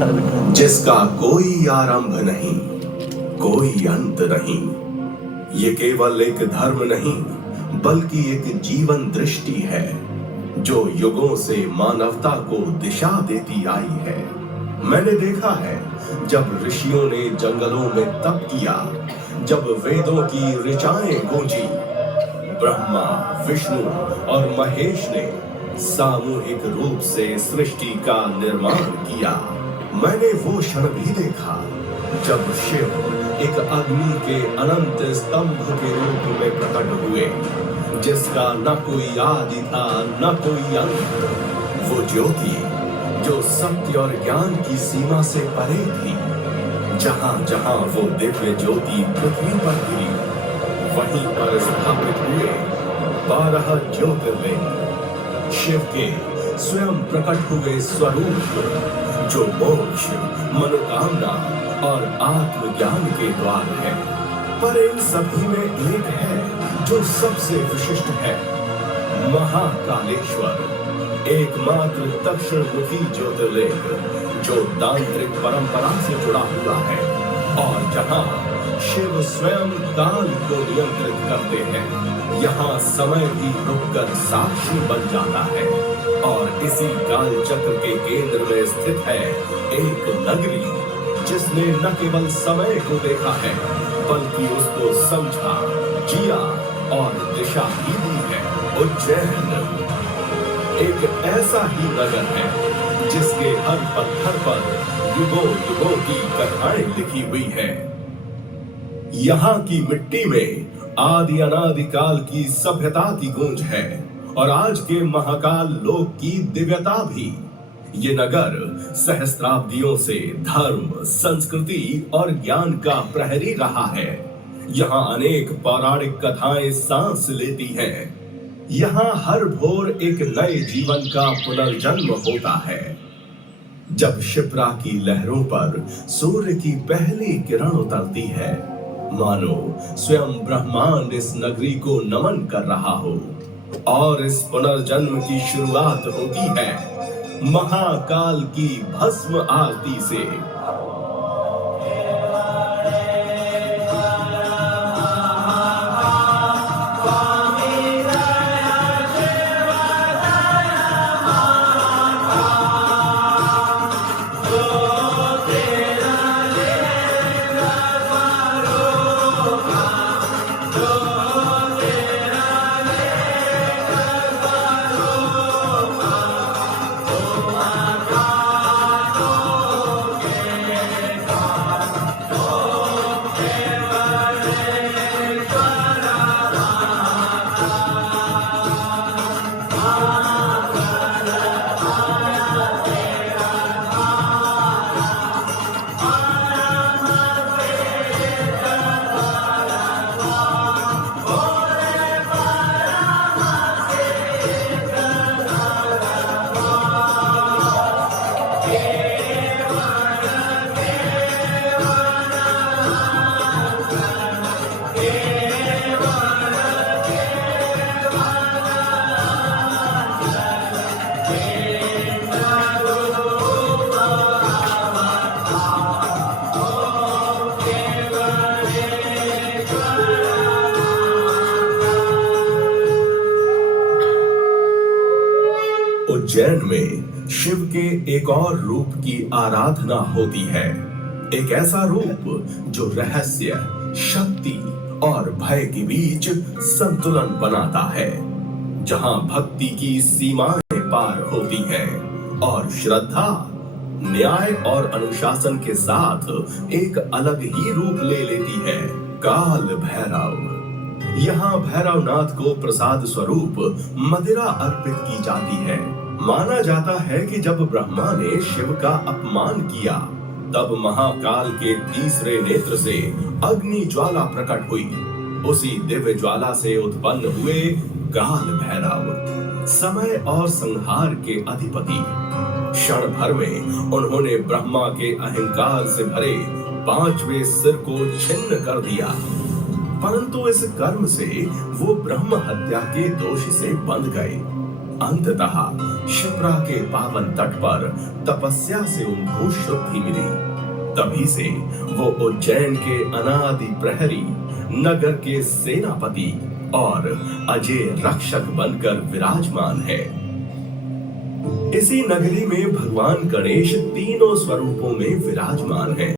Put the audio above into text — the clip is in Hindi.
जिसका कोई आरंभ नहीं, कोई अंत नहीं। ये केवल एक धर्म नहीं, बल्कि एक जीवन दृष्टि है जो युगों से मानवता को दिशा देती आई है। मैंने देखा है जब ऋषियों ने जंगलों में तप किया, जब वेदों की ऋचाएं गूंजी, ब्रह्मा, विष्णु और महेश ने सामूहिक रूप से सृष्टि का निर्माण किया। मैंने वो क्षण भी देखा जब शिव एक अग्नि के अनंत स्तंभ के रूप में प्रकट हुए, जिसका न कोई आदि था न कोई अंत। वो ज्योति जो सत्य और ज्ञान की सीमा से परे थी। जहां जहां वो दिव्य ज्योति पृथ्वी पर गिरी, वहीं पर स्थापित हुए 12 ज्योतिर्लिंग, शिव के स्वयं प्रकट हुए स्वरूप, जो मोक्ष, मनोकामना और आत्मज्ञान के द्वार है। पर इन सभी में एक है जो सबसे विशिष्ट है, महाकालेश्वर, एकमात्र दक्षिणमुखी ज्योतिर्लिंग जो तांत्रिक परंपरा से जुड़ा हुआ है और जहां शिव स्वयं काल को नियंत्रित करते हैं। यहाँ समय भी रुककर साक्षी बन जाता है और इसी काल चक्र के केंद्र में स्थित है एक नगरी, जिसने न केवल समय को देखा है, बल्कि उसको समझा, जिया और दिशा भी दी है। उज्जैन एक ऐसा ही नगर है जिसके हर पत्थर पर युगों युगों की कथाएं लिखी हुई है। यहाँ की मिट्टी में आदि अनादि काल की सभ्यता की गूंज है और आज के महाकाल लोक की दिव्यता भी। ये नगर सहस्त्राब्दियों से धर्म, संस्कृति और ज्ञान का प्रहरी रहा है। यहाँ अनेक पौराणिक कथाएं सांस लेती हैं। यहाँ हर भोर एक नए जीवन का पुनर्जन्म होता है। जब शिप्रा की लहरों पर सूर्य की पहली किरण उतरती है, मानो स्वयं ब्रह्मांड इस नगरी को नमन कर रहा हो और इस पुनर्जन्म की शुरुआत होती है महाकाल की भस्म आरती से। उज्जैन में शिव के एक और रूप की आराधना होती है। एक ऐसा रूप जो रहस्य, शक्ति और भय के बीच संतुलन बनाता है, जहां भक्ति की सीमाएं पार होती हैं और श्रद्धा, न्याय और अनुशासन के साथ एक अलग ही रूप ले लेती है। काल भैरव। यहाँ भैरवनाथ को प्रसाद स्वरूप मदिरा अर्पित की जाती है। माना जाता है कि जब ब्रह्मा ने शिव का अपमान किया, तब महाकाल के तीसरे नेत्र से अग्नि ज्वाला प्रकट हुई। उसी दिव्य ज्वाला से उत्पन्न हुए काल भैरव, समय और संहार के अधिपति। क्षण भर में उन्होंने ब्रह्मा के अहंकार से भरे 5वें सिर को छिन्न कर दिया, परंतु इस कर्म से वो ब्रह्म हत्या के दोष से बंध गए। अंततः शिप्रा के पावन तट पर तपस्या से उनको शुद्धि मिली। तभी से वो उज्जैन के अनादि प्रहरी, नगर के सेनापति और अजय रक्षक बनकर विराजमान है। इसी नगरी में भगवान गणेश तीनों स्वरूपों में विराजमान है।